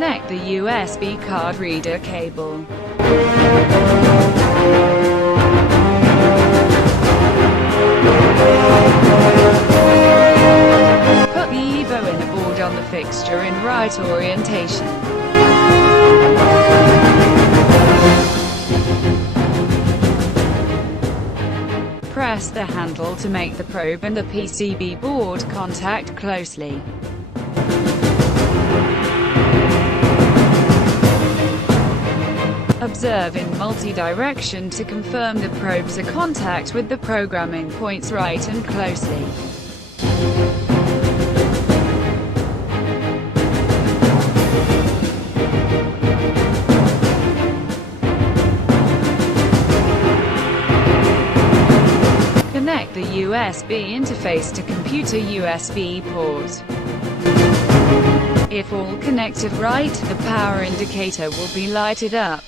Connect the USB card reader cable. Put the EVO inner board on the fixture in right orientation. Press the handle to make the probe and the PCB board contact closely. Observe in multi-direction to confirm the probes are contact with the programming points right and closely. Connect the USB interface to computer USB port. If all connected right, the power indicator will be lighted up.